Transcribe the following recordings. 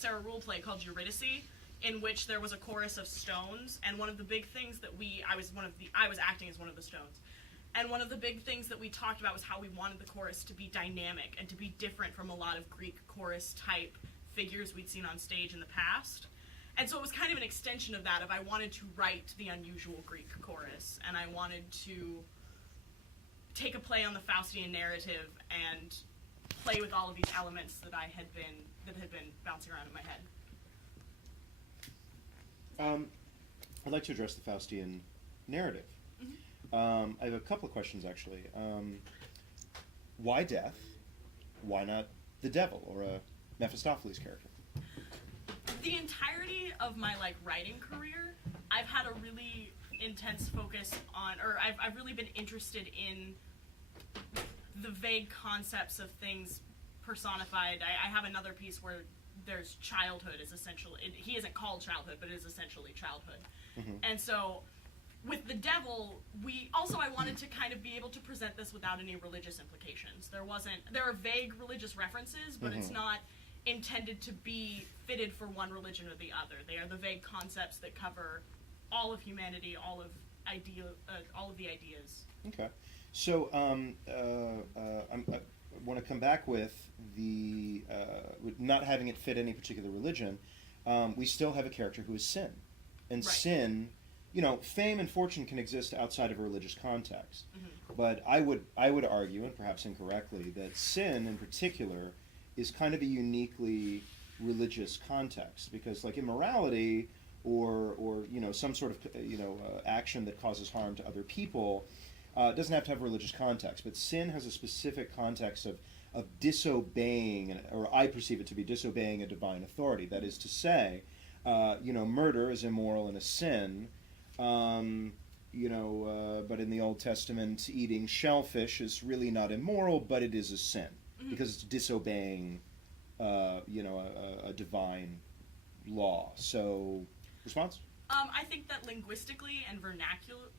Sarah role play called Eurydice, in which there was a chorus of stones, and one of the big things that I was acting as one of the stones. And one of the big things that we talked about was how we wanted the chorus to be dynamic and to be different from a lot of Greek chorus type figures we'd seen on stage in the past. And so it was kind of an extension of that, I wanted to write the unusual Greek chorus, and I wanted to take a play on the Faustian narrative and play with all of these elements that had been bouncing around in my head. I'd like to address the Faustian narrative. Mm-hmm. I have a couple of questions, actually. Why death? Why not the devil or a Mephistopheles character? The entirety of my writing career, I've had a really intense focus on, or I've really been interested in the vague concepts of things personified. I have another piece where there's childhood is essential. He isn't called childhood, but it is essentially childhood. Mm-hmm. And so with the devil, I wanted to kind of be able to present this without any religious implications. There are vague religious references, but it's not intended to be fitted for one religion or the other. They are the vague concepts that cover all of humanity, all of the ideas. Okay. So I want to come back with with not having it fit any particular religion. We still have a character who is sin. And right. Sin, fame and fortune can exist outside of a religious context. Mm-hmm. But I would argue, and perhaps incorrectly, that sin in particular is kind of a uniquely religious context, because immorality or some sort of action that causes harm to other people doesn't have to have a religious context, but sin has a specific context of disobeying, or I perceive it to be disobeying a divine authority. That is to say, murder is immoral and a sin, but in the Old Testament, eating shellfish is really not immoral, but it is a sin, because it's disobeying, a divine law. So, response? I think that linguistically and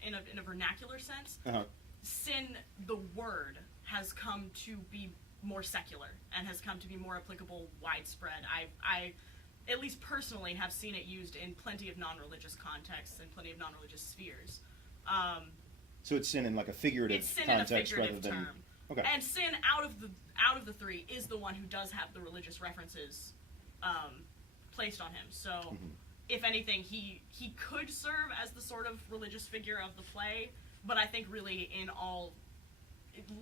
in a vernacular sense, sin, the word, has come to be more secular and has come to be more applicable, widespread. I at least personally have seen it used in plenty of non-religious contexts and plenty of non-religious spheres. So it's sin in a figurative context, in a figurative term. Okay. And sin out of the three is the one who does have the religious references placed on him. So, if anything, he could serve as the sort of religious figure of the play, but I think really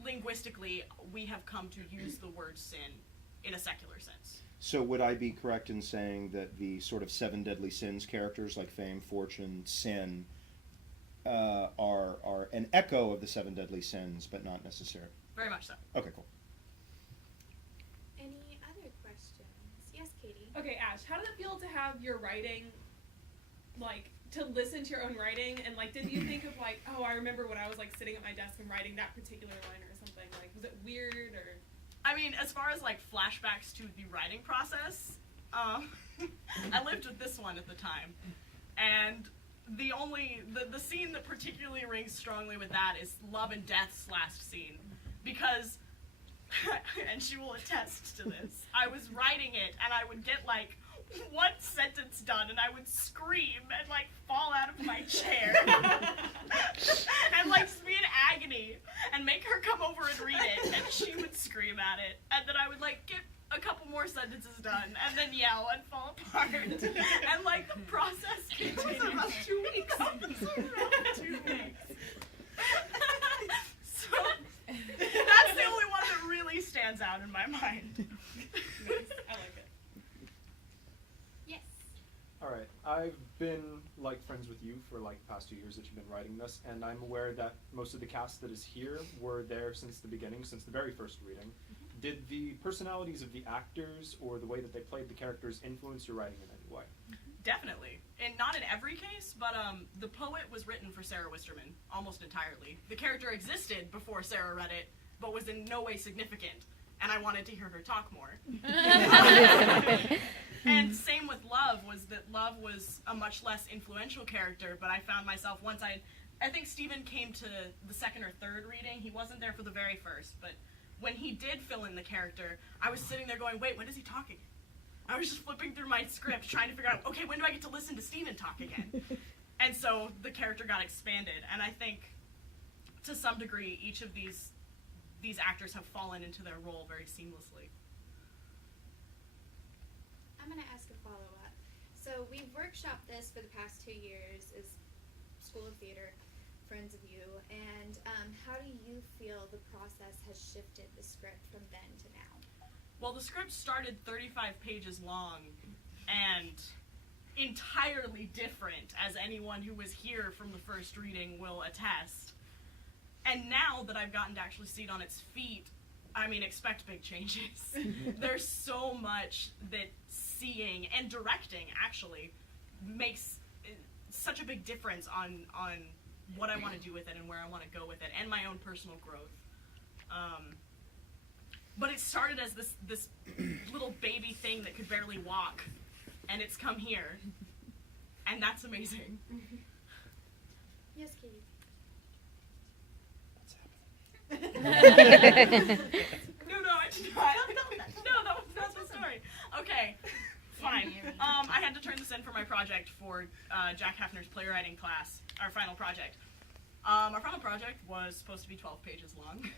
linguistically, we have come to use the word sin in a secular sense. So would I be correct in saying that the sort of seven deadly sins characters like fame, fortune, sin are an echo of the seven deadly sins, but not necessarily? Very much so. Okay, cool. Any other questions? Yes, Katie. Okay, Ash, how did it feel to have your writing, to listen to your own writing, and did you think of oh, I remember when I was sitting at my desk and writing that particular line or something? Was it weird or? I mean, as far as flashbacks to the writing process, I lived with this one at the time, and the scene that particularly rings strongly with that is Love and Death's last scene, because, and she will attest to this, I was writing it and I would get one sentence done and I would scream and fall out of my chair and just be in agony and make her come over and read it, and she would scream at it, and then I would get a couple more sentences done and then yell and fall apart, and the process continues. It was about 2 weeks. So that's the only one that really stands out in my mind. Nice. I like it. Yes. All right, I've been friends with you for the past 2 years that you've been writing this, and I'm aware that most of the cast that is here were there since the beginning, since the very first reading. Did the personalities of the actors or the way that they played the characters influence your writing in any way? Definitely, and not in every case, but the poet was written for Sarah Wisterman almost entirely. The character existed before Sarah read it, but was in no way significant, and I wanted to hear her talk more. And same with Love was a much less influential character, but I found myself I think Stephen came to the second or third reading. He wasn't there for the very first, but when he did fill in the character, I was sitting there going, wait, when is he talking? I was just flipping through my script trying to figure out, okay, when do I get to listen to Steven talk again? And so the character got expanded, and I think to some degree each of these actors have fallen into their role very seamlessly. I'm going to ask a follow-up. So we've workshopped this for the past 2 years as School of Theater, friends of you, and how do you feel the process has shifted the script from then to now? Well, the script started 35 pages long and entirely different, as anyone who was here from the first reading will attest. And now that I've gotten to actually see it on its feet, I mean, expect big changes. There's so much that seeing and directing actually makes such a big difference on what I want to do with it and where I want to go with it, and my own personal growth. But it started as this little baby thing that could barely walk, and it's come here, and that's amazing. Yes, Katie. No, I did not. No, that was not the story. Okay, fine. I had to turn this in for my project for Jack Hafner's playwriting class, our final project. Our final project was supposed to be 12 pages long.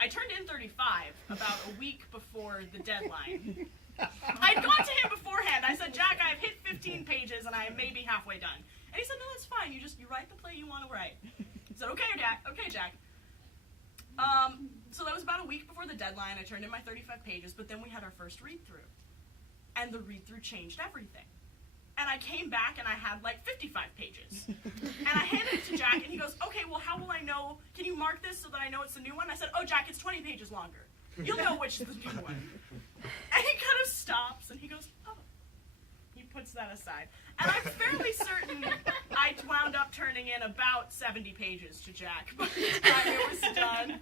I turned in 35 about a week before the deadline. I'd gone to him beforehand. I said, Jack, I've hit 15 pages and I am maybe halfway done. And he said, no, that's fine. You write the play you want to write. I said, okay, Jack. So that was about a week before the deadline. I turned in my 35 pages, but then we had our first read-through. And the read-through changed everything. And I came back and I had like 55 pages. And I handed it to Jack and he goes, okay, well, how will I know? Can you mark this so that I know it's the new one? I said, oh, Jack, it's 20 pages longer. You'll know which is the new one. And he kind of stops and he goes, oh. He puts that aside. And I'm fairly certain I wound up turning in about 70 pages to Jack by the time it was done.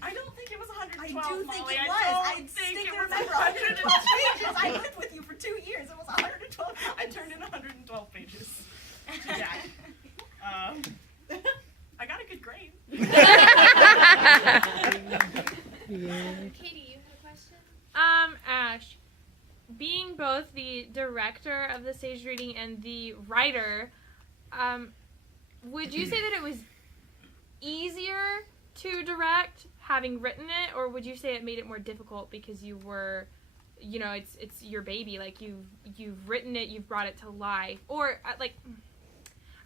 I don't think it was 112, I do think Molly. it was. I I don't think distinctly it was remember 112 pages. I lived with you for 2 years. It was 112 pages. I turned in 112 pages to Jack. I got a good grade. Katie, you had a question? Ashe, being both the director of the stage reading and the writer, would you say that it was easier to direct having written it, or would you say it made it more difficult because you were, it's your baby, like you've written it, you've brought it to life, or like,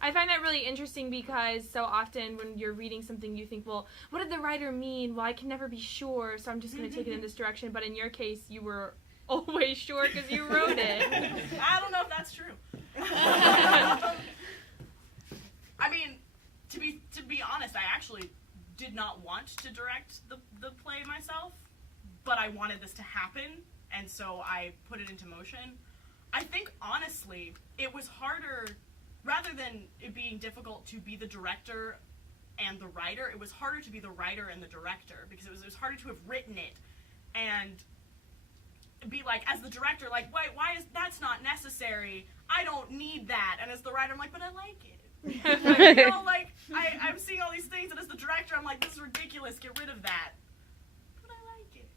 I find that really interesting because so often when you're reading something you think, well, what did the writer mean? Well, I can never be sure, so I'm just going to take it in this direction. But in your case, you were always sure because you wrote it. I don't know if that's true. I mean, to be honest, I actually did not want to direct the play myself, but I wanted this to happen, and so I put it into motion. I think, honestly, it was harder, rather than it being difficult to be the director and the writer, it was harder to be the writer and the director, because it was harder to have written it and be like, as the director, like, why is that's not necessary? I don't need that. And as the writer, I'm like, but I like it. Like, I'm seeing all these things, and as the director, I'm like, this is ridiculous. Get rid of that. But I like it.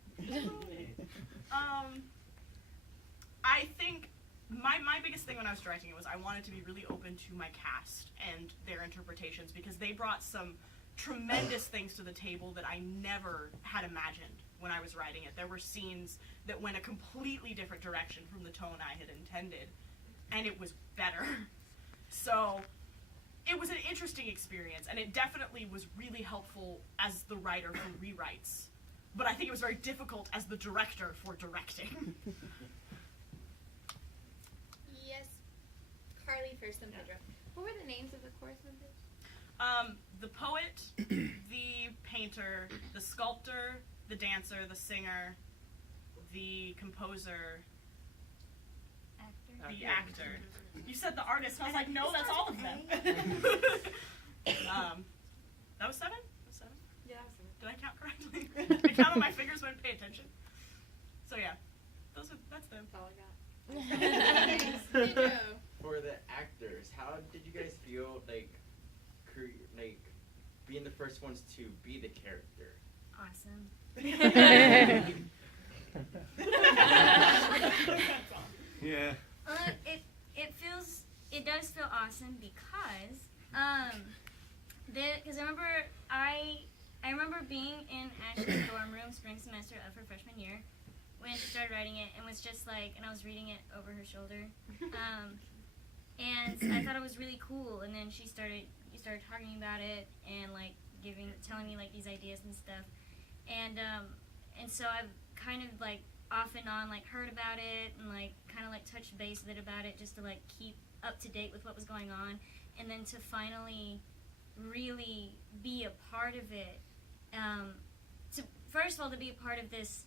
I think my biggest thing when I was directing it was I wanted to be really open to my cast and their interpretations, because they brought some tremendous things to the table that I never had imagined when I was writing it. There were scenes that went a completely different direction from the tone I had intended, and it was better. So it was an interesting experience, and it definitely was really helpful as the writer for rewrites. But I think it was very difficult as the director for directing. Yes. Carly first, then Pedro. What were the names of the chorus members? The poet, the painter, the sculptor, the dancer, the singer, the composer, the actor. You said the artist, and I was like, no, that's all of them. That was 7? Yeah, that was it. Did I count correctly? I count on my fingers when I pay attention. So yeah, that's them. That's all I got. Pedro. For the actors, how did you guys feel being the first ones to be the character? Awesome. Yeah. It does feel awesome because I remember being in Ashe's dorm room spring semester of her freshman year when she started writing it, and was just like, and I was reading it over her shoulder, and I thought it was really cool. And then you started talking about it and like telling me like these ideas and stuff, and so I've kind of like off and on like heard about it and like kind of like touched base with it about it just to like keep up to date with what was going on, and then to finally really be a part of it. First of all, to be a part of this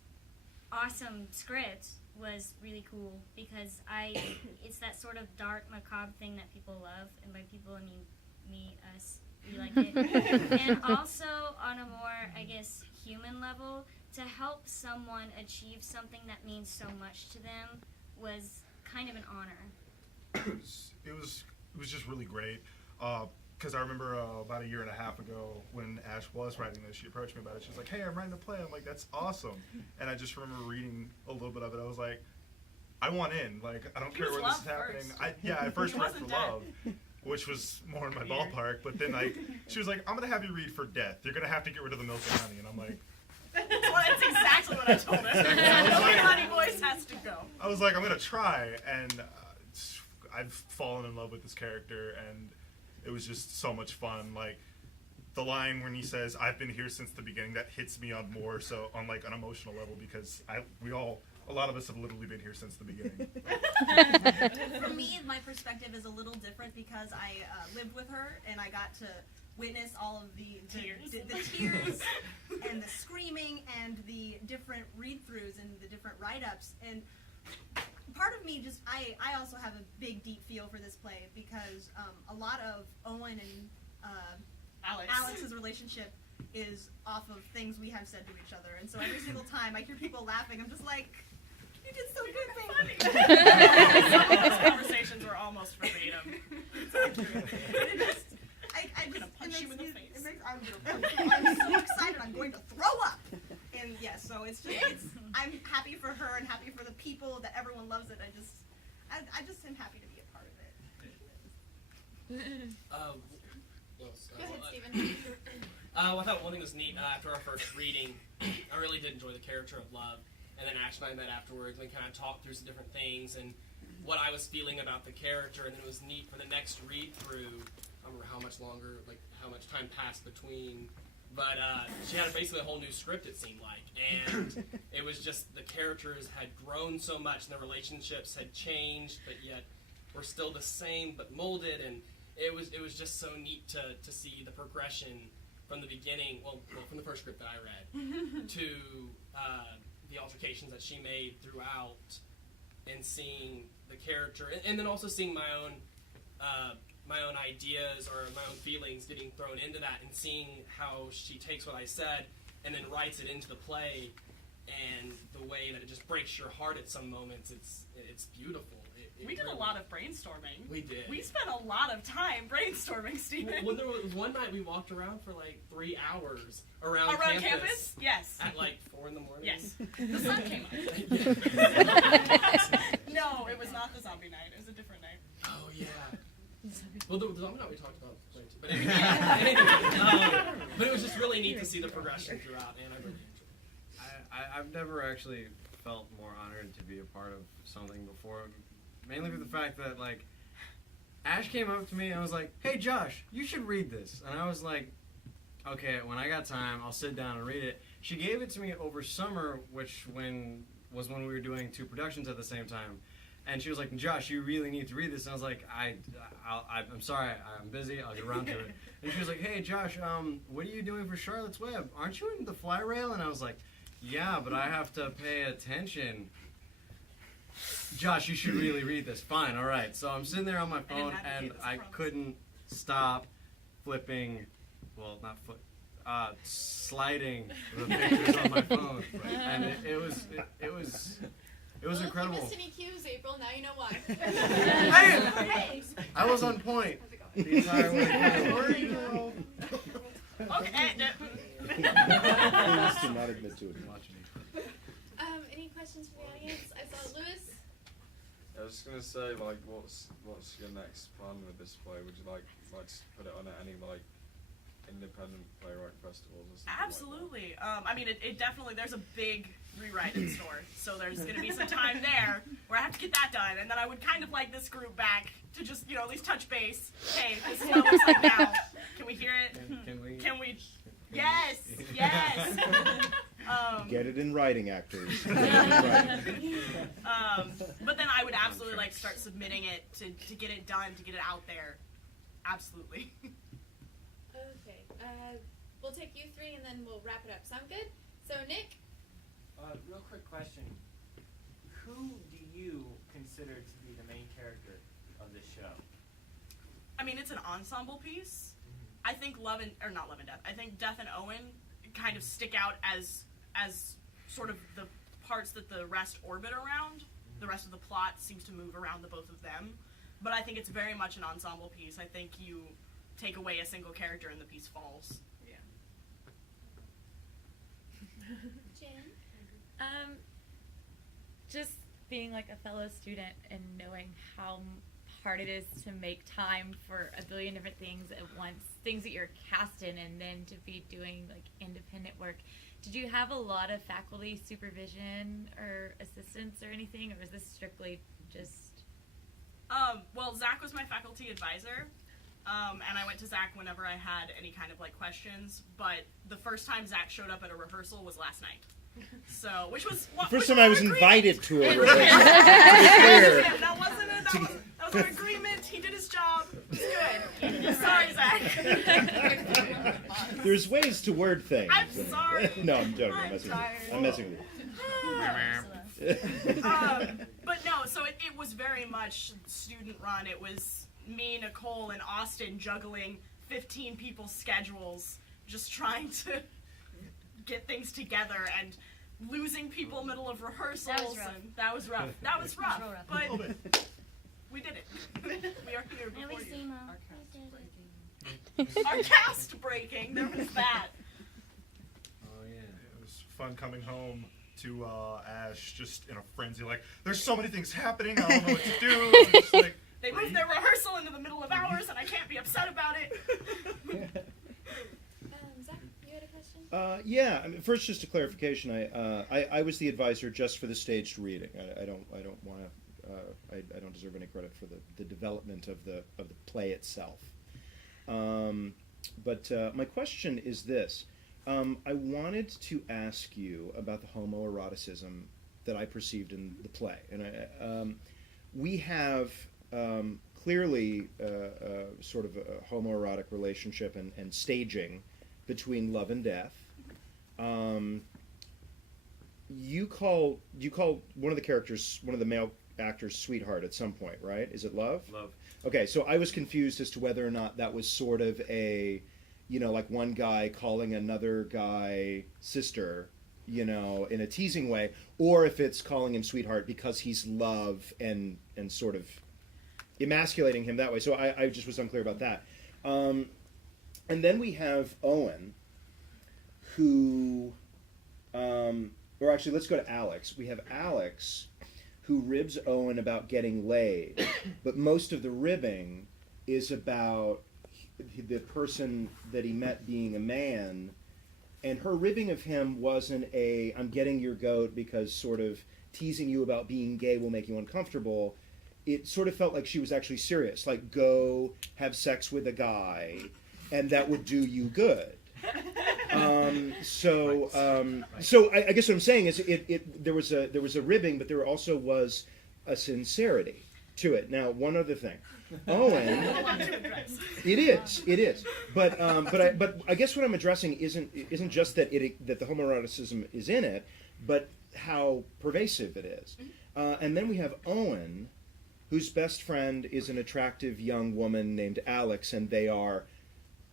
awesome script was really cool because it's that sort of dark, macabre thing that people love, and by people I mean me, us, we like it. And also on a more, I guess, human level, to help someone achieve something that means so much to them was kind of an honor. It was just really great. Because I remember about a year and a half ago when Ashe was writing this, she approached me about it. She was like, "Hey, I'm writing a play." I'm like, "That's awesome." And I just remember reading a little bit of it. I was like, "I want in. Like, I don't care where this is happening." I first read for love, which was more in my ballpark. But then she was like, "I'm gonna have you read for death. You're gonna have to get rid of the milk and honey." And I'm like, well, that's exactly what I told her. The milk and honey voice has to go. I was like, "I'm gonna try," and I've fallen in love with this character, and it was just so much fun. Like the line when he says, "I've been here since the beginning," that hits me on more so on like an emotional level because a lot of us have literally been here since the beginning. For me, my perspective is a little different because I lived with her and I got to witness all of the tears and the screaming and the different read-throughs and the different write-ups. And part of me I also have a big, deep feel for this play because a lot of Owen and Alex's relationship is off of things we have said to each other. And so every single time I hear people laughing, I'm just like, "You did so good, baby." Some of those conversations were almost verbatim. I'm gonna punch you in the face. I'm so excited. I'm going to throw up. And yes, so I'm happy for her and happy for the people that everyone loves it. I just am happy to be a part of it. Go ahead, Steven. I thought one thing was neat after our first reading. I really did enjoy the character of Love, and then Ashe and I met afterwards and we kind of talked through some different things and what I was feeling about the character, and then it was neat for the next read through. I don't remember how much time passed between, but she had basically a whole new script, it seemed like, and it was just the characters had grown so much and the relationships had changed, but yet were still the same but molded, and it was just so neat to see the progression from the beginning, well from the first script that I read, to the altercations that she made throughout, and seeing the character, and then also seeing my own ideas or my own feelings getting thrown into that, and seeing how she takes what I said and then writes it into the play, and the way that it just breaks your heart at some moments. It's beautiful. We did a lot of brainstorming. We did. We spent a lot of time brainstorming, Stephen. Well, there was one night we walked around for like 3 hours around campus? Yes. At like 4 in the morning. Yes. The sun came up. No, it was not the zombie night. It was a different night. Oh, yeah. Well, the zombie night we talked about. But anyway, but it was just really neat to see the progression throughout, and I really enjoyed it. I've never actually felt more honored to be a part of something before. Mainly for the fact that, like, Ashe came up to me and was like, "Hey, Josh, you should read this." And I was like, okay, when I got time, I'll sit down and read it. She gave it to me over summer, which was when we were doing 2 productions at the same time. And she was like, "Josh, you really need to read this." And I was like, I'm sorry, I'm busy, I'll get around to it. And she was like, "Hey, Josh, what are you doing for Charlotte's Web? Aren't you in the fly rail?" And I was like, "Yeah, but I have to pay attention." "Josh, you should really read this." "Fine, all right." So I'm sitting there on my phone, and I couldn't stop flipping, sliding the pictures on my phone, and it was incredible. If you missed any cues, April, now you know why. Hey! I was on point the entire way. Okay. Please do not admit to it. Any questions from the audience? I saw Lewis I was just gonna say, like, what's your next plan with this play? Would you like to put it on at any like independent playwright festivals or something? Absolutely. I mean, it definitely, there's a big rewrite in store, so there's going to be some time there where I have to get that done, and then I would kind of like this group back to just, you know, at least touch base. Hey, this is what it looks like now. Can we hear it? Can we? Yes, yes. Get it in writing, actors. But then I would absolutely like start submitting it to get it done, to get it out there. Absolutely. Okay. We'll take you three and then we'll wrap it up. Sound good? So Nick. Real quick question. Who do you consider to be the main character of this show? I mean, it's an ensemble piece. I think Love and Death. I think Death and Owen kind of stick out as sort of the parts that the rest orbit around. The rest of the plot seems to move around the both of them. But I think it's very much an ensemble piece. I think you take away a single character and the piece falls. Yeah. Jen. Just being like a fellow student and knowing how hard it is to make time for a billion different things at once, things that you're cast in, and then to be doing like independent work. Did you have a lot of faculty supervision or assistance or anything, or was this strictly just? Well, Zach was my faculty advisor, and I went to Zach whenever I had any kind of like questions. But the first time Zach showed up at a rehearsal was last night. So, which was First time I was invited to it. That wasn't it. That was an agreement. He did his job. It was good. Sorry, Zach. There's ways to word things. I'm sorry. No, I'm joking. I'm messing with you. But no, so it was very much student run. It was me, Nicole, and Austin juggling 15 people's schedules, just trying to get things together and losing people middle of rehearsals. That was rough. That was rough. Real rough. But we did it. We are here before you. Our cast breaking. There was that. Oh yeah. It was fun coming home to Ashe just in a frenzy, like, there's so many things happening, I don't know what to do. I'm just like, They moved their rehearsal into the middle of ours, and I can't be upset about it. Zach, you had a question? Yeah. I mean, first, just a clarification. I was the advisor just for the staged reading. I don't want to. I don't deserve any credit for the development of the play itself. But my question is this. I wanted to ask you about the homoeroticism that I perceived in the play. And we have clearly sort of a homoerotic relationship and staging between Love and Death. You call one of the characters, one of the male actors, sweetheart at some point, right? Is it Love? Love. Okay, so I was confused as to whether or not that was sort of a, like one guy calling another guy sister, in a teasing way, or if it's calling him sweetheart because he's Love and sort of emasculating him that way. So I just was unclear about that. And then we have Owen, who, or actually, let's go to Alex. We have Alex, who ribs Owen about getting laid, but most of the ribbing is about the person that he met being a man, and her ribbing of him wasn't a, I'm getting your goat because sort of teasing you about being gay will make you uncomfortable. It sort of felt like she was actually serious, like go have sex with a guy, and that would do you good. So I guess what I'm saying is there was a ribbing, but there also was a sincerity to it. Now, one other thing, Owen, it is, but I guess what I'm addressing isn't just that that the homoeroticism is in it, but how pervasive it is. And then we have Owen, whose best friend is an attractive young woman named Alex, and they are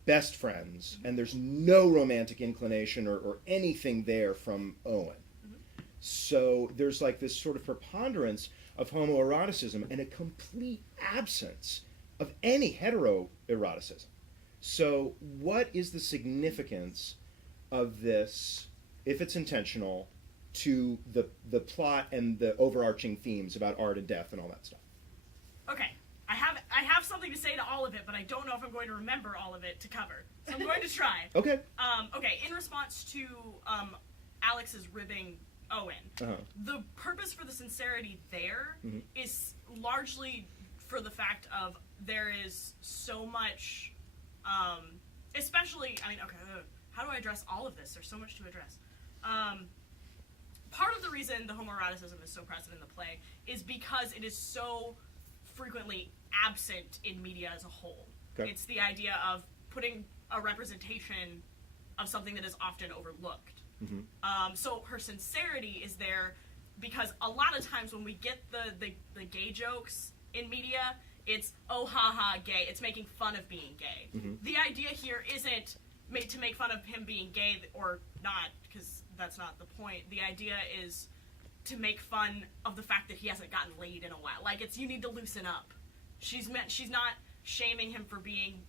best friends, and there's no romantic inclination or anything there from Owen. So there's like this sort of preponderance of homoeroticism and a complete absence of any heteroeroticism. So what is the significance of this, if it's intentional, to the plot and the overarching themes about art and death and all that stuff. Okay, I have something to say to all of it, but I don't know if I'm going to remember all of it to cover. So I'm going to try. Okay. Okay, in response to Alex's ribbing Owen, the purpose for the sincerity there is largely for the fact of there is so much, especially, I mean, okay, how do I address all of this? There's so much to address. Part of the reason the homoeroticism is so present in the play is because it is so frequently absent in media as a whole. Okay. It's the idea of putting a representation of something that is often overlooked. So her sincerity is there because a lot of times when we get the gay jokes in media, it's, oh, ha, gay. It's making fun of being gay. The idea here isn't made to make fun of him being gay or not, because that's not the point. The idea is to make fun of the fact that he hasn't gotten laid in a while. Like, it's, you need to loosen up. She's not shaming him for being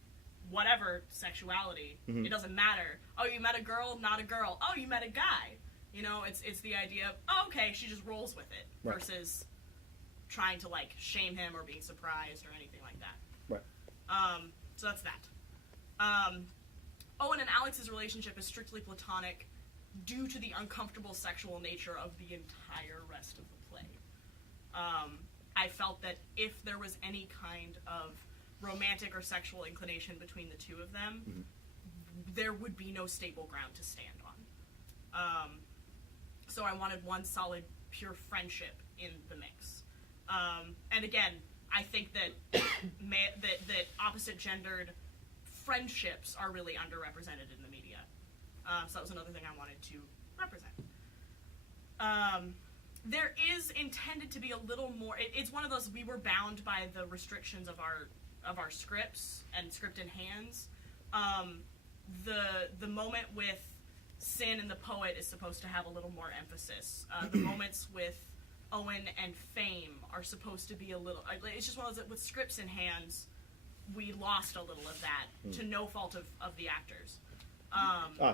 whatever sexuality. It doesn't matter. Oh, you met a girl, not a girl. Oh, you met a guy. You know, it's the idea of, oh, okay, she just rolls with it, versus trying to, like, shame him or being surprised or anything like that. Right. So that's that. Owen and Alex's relationship is strictly platonic due to the uncomfortable sexual nature of the entire rest of the play. I felt that if there was any kind of romantic or sexual inclination between the two of them, there would be no stable ground to stand on. So I wanted one solid, pure friendship in the mix. And again, I think that that opposite-gendered friendships are really underrepresented in the media. So that was another thing I wanted to represent. There is intended to be a little more. It's one of those, we were bound by the restrictions of our scripts and script in hands. The moment with Sin and the poet is supposed to have a little more emphasis. The moments with Owen and Fame are supposed to be a little. It's just one of those, with scripts in hands, we lost a little of that to no fault of the actors.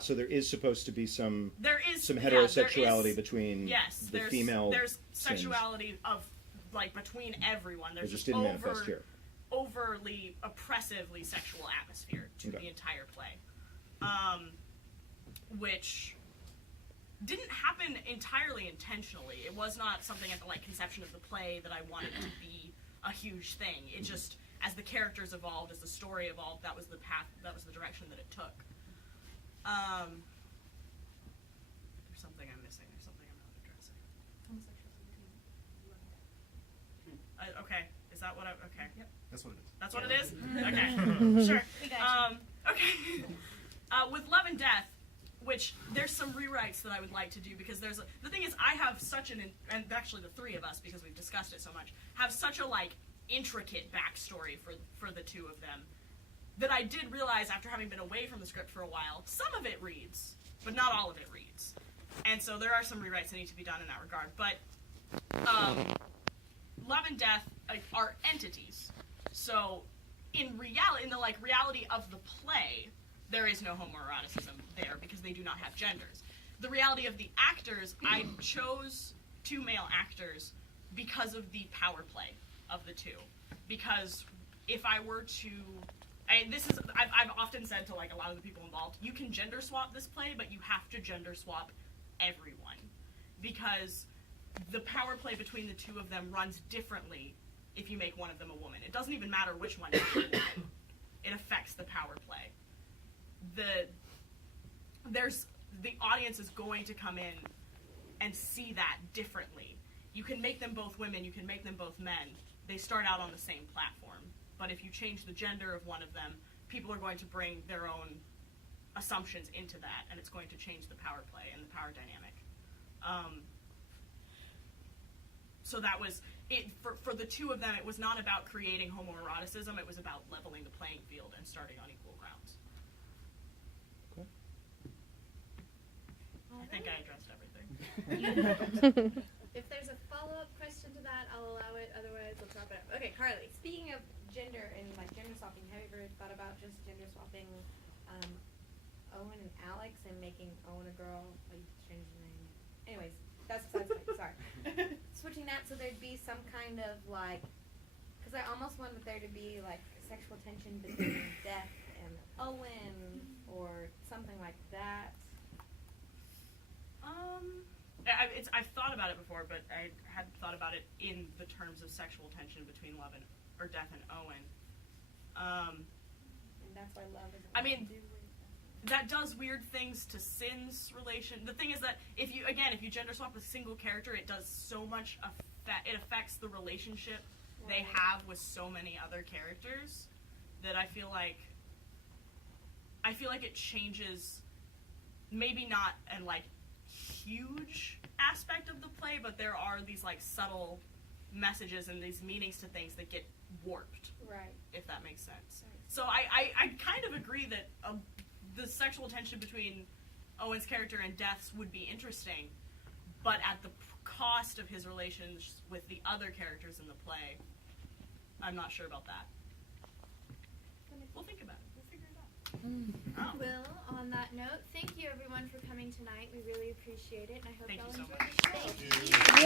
So there is supposed to be some heterosexuality heterosexuality between the there's, female. There's sins. sexuality of, like, between everyone. There's It just this didn't manifest here. overly oppressively sexual atmosphere to the entire play, which didn't happen entirely intentionally. It was not something at the conception of the play that I wanted to be a huge thing. It just, as the characters evolved, as the story evolved, that was the path, that was the direction that it took. There's something I'm missing. There's something I'm not addressing. Okay, is that what okay. Yep. That's what it is. That's what it is? Okay, sure. We got you. Okay. With Love and Death, which there's some rewrites that I would like to do, because the thing is, I have such and actually the three of us, because we've discussed it so much, have such a intricate backstory for the two of them, that I did realize after having been away from the script for a while, some of it reads, but not all of it reads. And so there are some rewrites that need to be done in that regard. But Love and Death are entities. So in the reality of the play, there is no homoeroticism there because they do not have genders. The reality of the actors, I chose two male actors because of the power play of the two. Because if I were to, I've often said to a lot of the people involved, you can gender swap this play, but you have to gender swap everyone, because the power play between the two of them runs differently if you make one of them a woman. It doesn't even matter which one you make a woman. It affects the power play. The audience is going to come in and see that differently. You can make them both women, you can make them both men. They start out on the same platform. But if you change the gender of one of them, people are going to bring their own assumptions into that, and it's going to change the power play and the power dynamic. So that was it. For the two of them, it was not about creating homoeroticism, it was about leveling the playing field and starting on equal grounds. Okay. I think I addressed everything. If there's a follow-up question to that, I'll allow it. Otherwise, let's wrap it up. Okay, Carly. Speaking of gender and gender swapping, have you ever thought about just gender swapping Owen and Alex and making Owen a girl, changing the name? Anyways, that's besides the point, sorry. Switching that so there'd be some kind of like, because I almost wanted there to be like sexual tension between Death and Owen or something like that. I've thought about it before, but I hadn't thought about it in the terms of sexual tension between Death and Owen. And that's why love is. I mean, that does weird things to Sin's relation. The thing is that if you gender swap a single character, it does so much it affects the relationship they have with so many other characters that I feel like it changes, maybe not an like huge aspect of the play, but there are these like subtle messages and these meanings to things that get warped. Right. If that makes sense. Right. So I kind of agree that the sexual tension between Owen's character and Death's would be interesting, but at the cost of his relations with the other characters in the play, I'm not sure about that. We'll think about it. We'll figure it out. Well, on that note, thank you everyone for coming tonight. We really appreciate it, and I hope Thank y'all you so enjoyed much. the show. Thank you.